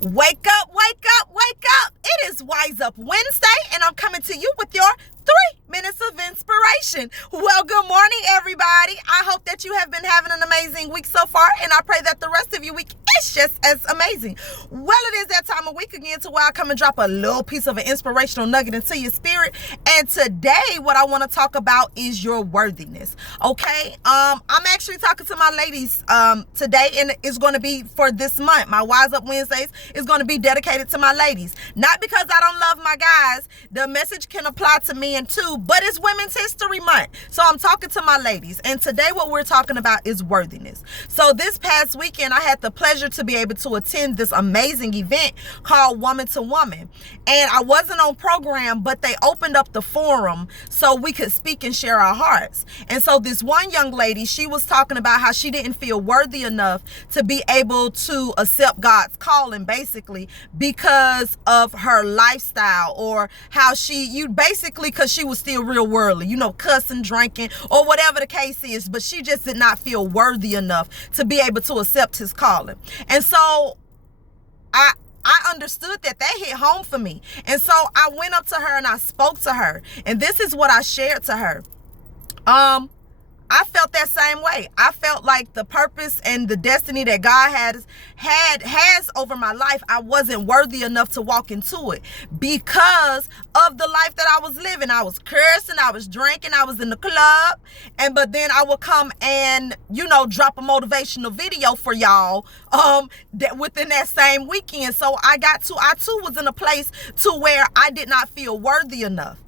Wake up, wake up, wake up. It is Wise Up Wednesday, and I'm coming to you with your 3 minutes of inspiration. Well, good morning, everybody. I hope that you have been having an amazing week so far, and I pray that the rest of your week is just as amazing. Well, it is that time of week again to where I come and drop a little piece of an inspirational nugget into your spirit. And today, what I want to talk about is your worthiness. Okay, I'm actually talking to my ladies today, and it's going to be for this month. My Wise Up Wednesdays is going to be dedicated to my ladies. Not because I don't love my guys. The message can apply to men too, but it's Women's History Month. So I'm talking to my ladies. And today what we're talking about is worthiness. So this past weekend, I had the pleasure to be able to attend this amazing event called Woman to Woman. And I wasn't on program, but they opened up the forum so we could speak and share our hearts. And so this one young lady, she was talking about how she didn't feel worthy enough to be able to accept God's calling, basically, because of her lifestyle, or how basically because she was still real worldly, cussing, drinking, or whatever the case is, but she just did not feel worthy enough to be able to accept his calling. And so I understood that hit home for me. And so I went up to her and I spoke to her, and this is what I shared to her. I felt that same way. I felt like the purpose and the destiny that God has over my life, I wasn't worthy enough to walk into it because of the life that I was living. I was cursing, I was drinking, I was in the club, but then I would come and drop a motivational video for y'all that within that same weekend. So I too was in a place to where I did not feel worthy enough.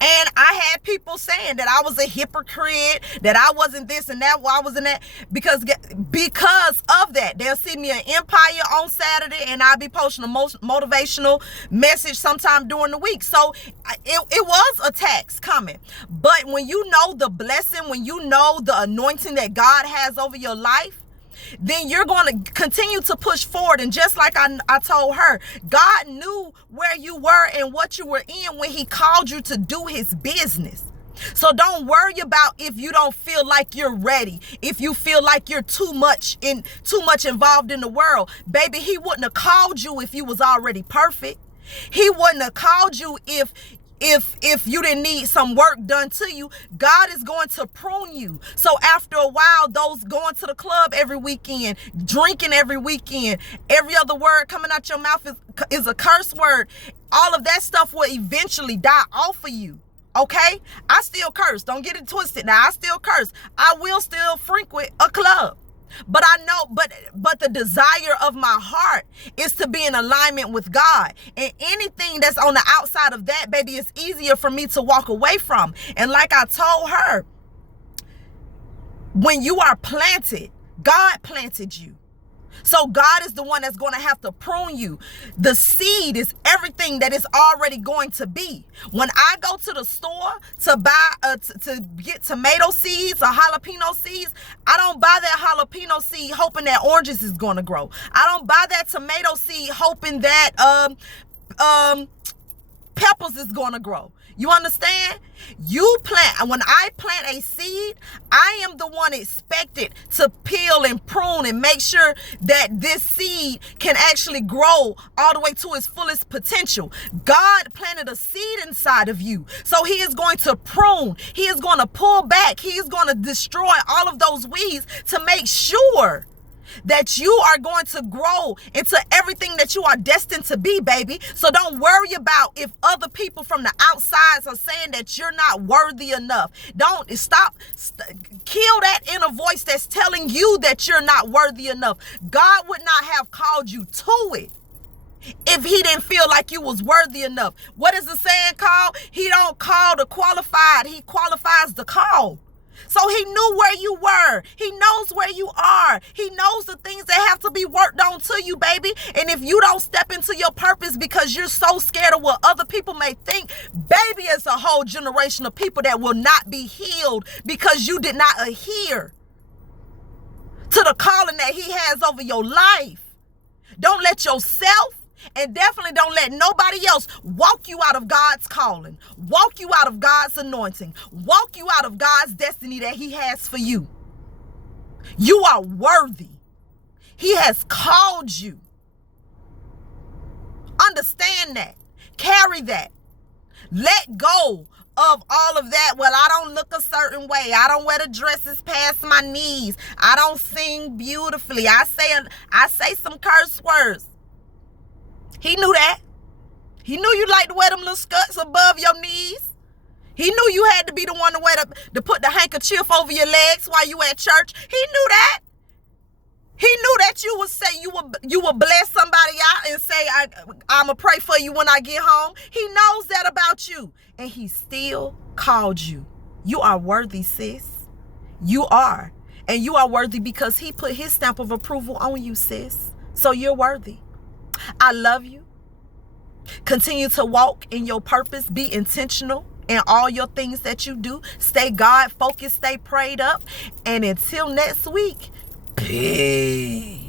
And I had people saying that I was a hypocrite, that I wasn't this and that, I wasn't that, because of that. They'll see me at Empire on Saturday, and I'll be posting a motivational message sometime during the week. So it was attacks coming. But when you know the blessing, when you know the anointing that God has over your life, then you're going to continue to push forward. And just like I told her, God knew where you were and what you were in when he called you to do his business. So don't worry about if you don't feel like you're ready, if you feel like you're too much involved in the world. Baby, he wouldn't have called you if you was already perfect. He wouldn't have called you if you didn't need some work done to you. God is going to prune you. So after a while, those going to the club every weekend, drinking every weekend, every other word coming out your mouth is a curse word. All of that stuff will eventually die off of you. Okay? I still curse. Don't get it twisted. Now, I still curse. I will still frequent a club. But I know, but the desire of my heart is to be in alignment with God. And anything that's on the outside of that, baby, it's easier for me to walk away from. And like I told her, when you are planted, God planted you. So God is the one that's going to have to prune you. The seed is everything that is already going to be. When I go to the store to buy to get tomato seeds or jalapeno seeds, I don't buy that jalapeno seed hoping that oranges is going to grow. I don't buy that tomato seed hoping that peppers is going to grow. You understand? When I plant a seed, I am the one expected to peel and prune and make sure that this seed can actually grow all the way to its fullest potential. God planted a seed inside of you. So he is going to prune. He is going to pull back. He is going to destroy all of those weeds to make sure that you are going to grow into everything that you are destined to be, baby. So don't worry about if other people from the outsides are saying that you're not worthy enough. Don't kill that inner voice that's telling you that you're not worthy enough. God would not have called you to it if he didn't feel like you was worthy enough. What is the saying called? He don't call the qualified, he qualifies the call. So he knew where you were. He knows where you are. He knows the things that have to be worked on to you, baby. And if you don't step into your purpose because you're so scared of what other people may think, baby, it's a whole generation of people that will not be healed because you did not adhere to the calling that he has over your life. Don't let yourself, and definitely don't let nobody else walk you out of God's calling, walk you out of God's anointing, walk you out of God's destiny that he has for you. You are worthy. He has called you. Understand that. Carry that. Let go of all of that. Well, I don't look a certain way. I don't wear the dresses past my knees. I don't sing beautifully. I say some curse words. He knew that. He knew you like to wear them little skirts above your knees. He knew you had to be the one to put the handkerchief over your legs while you at church. He knew that. He knew that you would say you would bless somebody out and say, I'm going to pray for you when I get home. He knows that about you. And he still called you. You are worthy, sis. You are. And you are worthy because he put his stamp of approval on you, sis. So you're worthy. I love you. Continue to walk in your purpose. Be intentional in all your things that you do. Stay God focused. Stay prayed up. And until next week, peace.